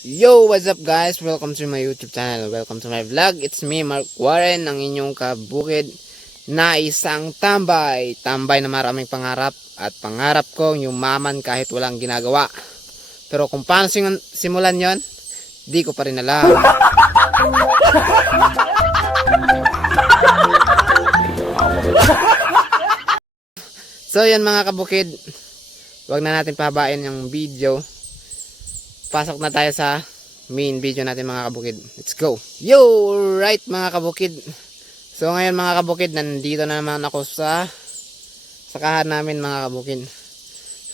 Yo, what's up guys? Welcome to my YouTube channel. Welcome to my vlog. It's me, Mark Warren, ang inyong kabukid na isang tambay. Tambay na maraming pangarap at pangarap kong yumaman kahit walang ginagawa. Pero kung paano simulan yon, di ko pa rin alam. So yun mga kabukid, wag na natin pahabain yung video. Pasok na tayo sa main video natin mga kabukid. Let's go. Yo, right mga kabukid. So ngayon mga kabukid, nandito na naman ako sa sakahan namin mga kabukid.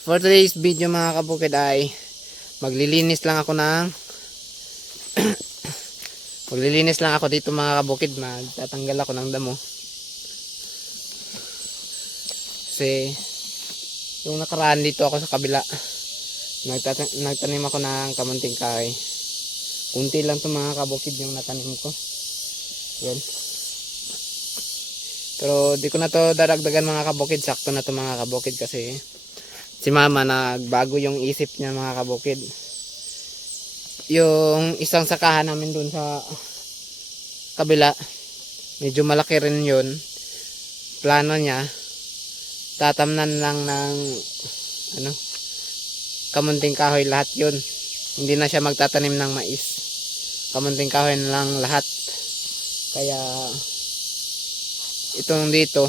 For today's video mga kabukid ay maglilinis lang ako ng maglilinis lang ako dito mga kabukid. Magtatanggal ako ng damo. Kasi yung nakaraan dito ako sa kabila, nagtanim ako ng kamunting kahoy. Kunti lang ito mga kabukid yung natanim ko. Yan. Pero di ko na to daragdagan mga kabukid. Sakto na to mga kabukid kasi si mama nagbago yung isip niya mga kabukid. Yung isang sakahan namin dun sa kabila, medyo malaki rin yun. Plano niya, tatamnan lang ng kamunting kahoy lahat yun. Hindi na siya magtatanim ng mais. Kamunting kahoy na lang lahat. Kaya itong dito,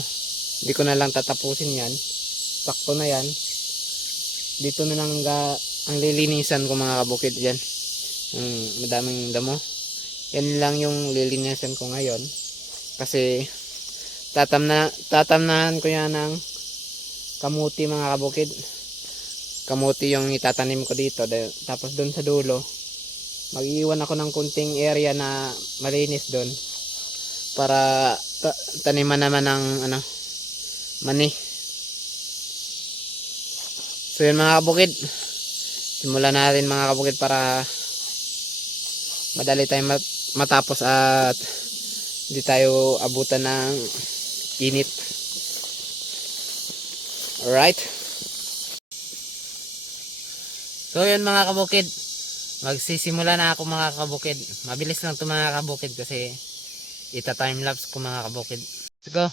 hindi ko na lang tatapusin yan. Sakto na yan. Dito na lang ang lilinisan ko mga kabukid dyan. Madaming damo. Yan lang yung lilinisan ko ngayon. Kasi tatamnahan ko yan ng kamuti mga kabukid. Kamuti yung itatanim ko dito. Tapos doon sa dulo, mag-iwan ako ng kunting area na malinis doon para taniman naman ng mani. So yun mga kabukid, simulan natin mga kabukid para madali tayong matapos at hindi tayo abutan ng init. Alright. So yun mga kabukid, magsisimula na ako mga kabukid. Mabilis lang ito mga kabukid kasi ita-time lapse ko mga kabukid. Let's go.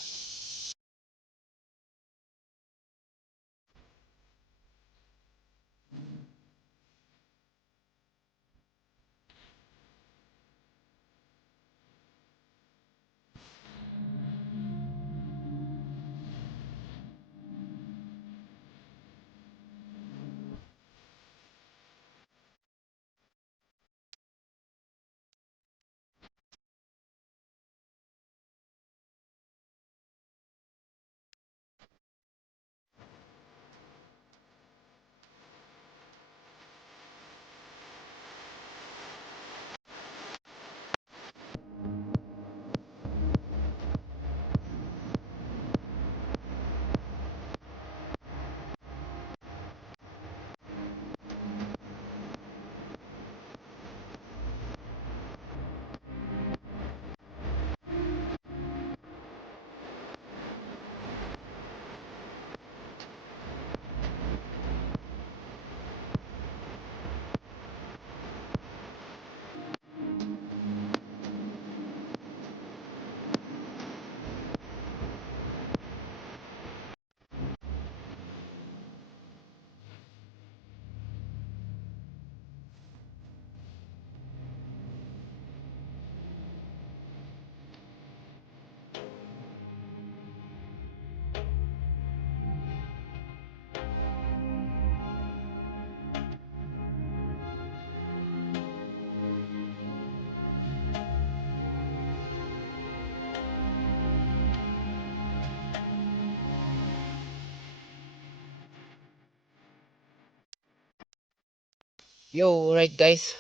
Yo, right guys.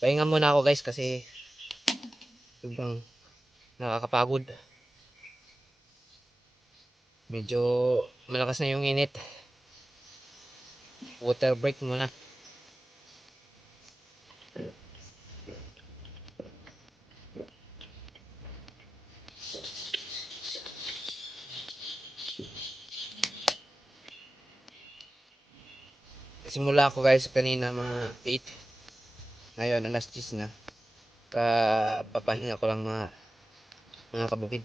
Pahinga muna ako guys kasi sobrang nakakapagod. Medyo malakas na yung init. Water break muna. Simula ako guys kanina mga 8. Ngayon, alas 10 na. Papahinga ko lang mga kabukid.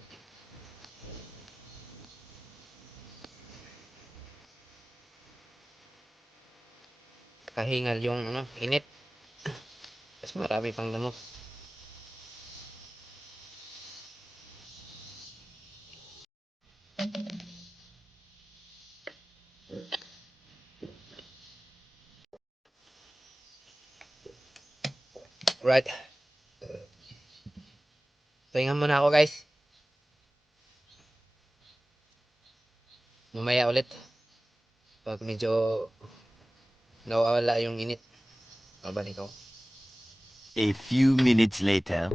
Kahingal yung init. Mas marami pang damo. Right. Pahinga muna ako guys. Mamaya ulit. Pag medyo nawawala yung init. Babalik ako. A few minutes later.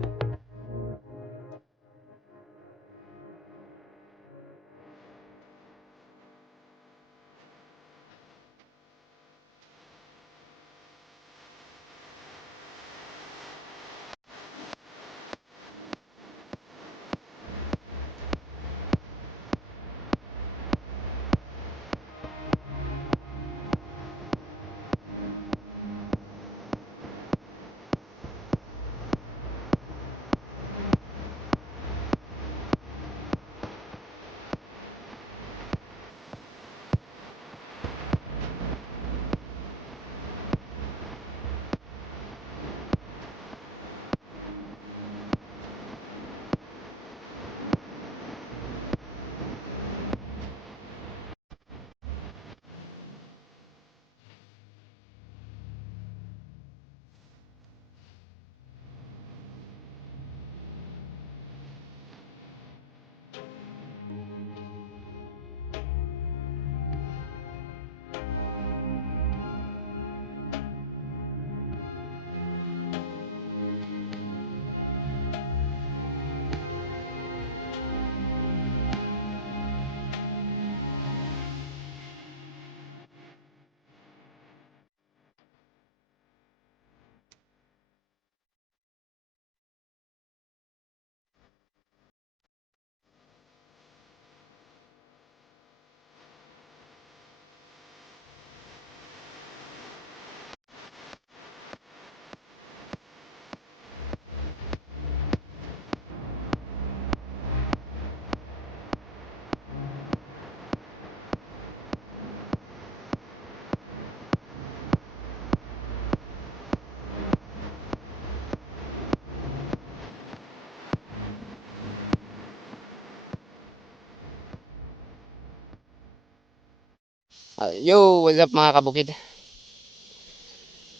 Yo, what's up mga kabukid?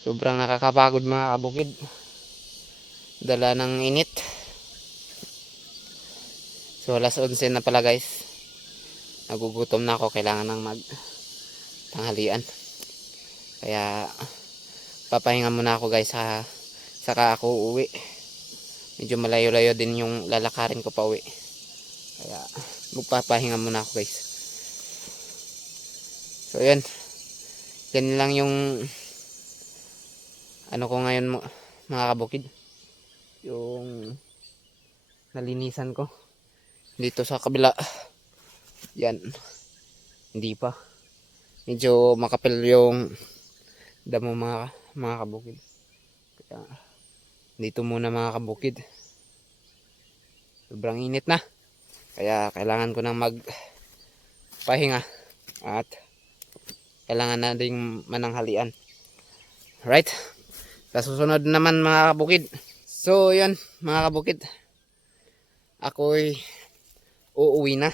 Sobrang nakakapagod mga kabukid. Dala ng init. So alas 11 na pala guys. Nagugutom na ako. Kailangan ng tanghalian. Kaya papahinga muna ako guys. Saka ako uuwi. Medyo malayo-layo din yung lalakarin ko pa uwi. Kaya magpapahinga muna ako guys. So yan. Yan lang yung ano ko ngayon mga kabukid. Yung nalinisan ko. Dito sa kabila. Yan. Hindi pa. Medyo makapal yung damo mga kabukid. Kaya dito muna mga kabukid. Sobrang init na. Kaya kailangan ko nang magpahinga. At kailangan na ding mananghalian. Right? Sa susunod naman mga kabukid. So yan mga kabukid. Ako'y uuwi na.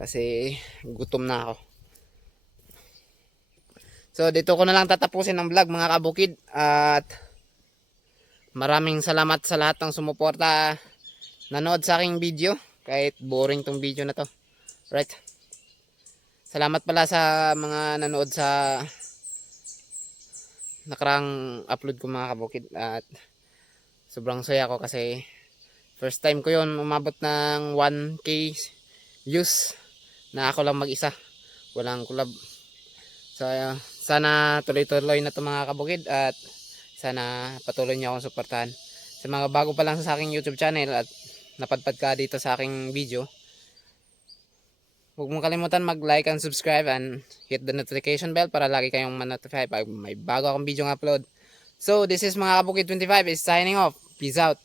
Kasi gutom na ako. So dito ko na lang tatapusin ang vlog mga kabukid. At maraming salamat sa lahat ng sumuporta nanood sa aking video. Kahit boring tong video na to. Right? Salamat pala sa mga nanood sa nakarang upload ko mga kabukid. At sobrang saya ko kasi first time ko yon umabot ng 1K views na ako lang mag-isa. Walang collab. So sana tuloy-tuloy na to mga kabukid. At sana patuloy niyo akong suportahan. Sa mga bago pa lang sa aking YouTube channel at napadpad ka dito sa aking video, huwag mong kalimutan mag-like and subscribe and hit the notification bell para lagi kayong ma-notify pag may bago akong video upload. So, this is mga kabukid 25 is signing off. Peace out.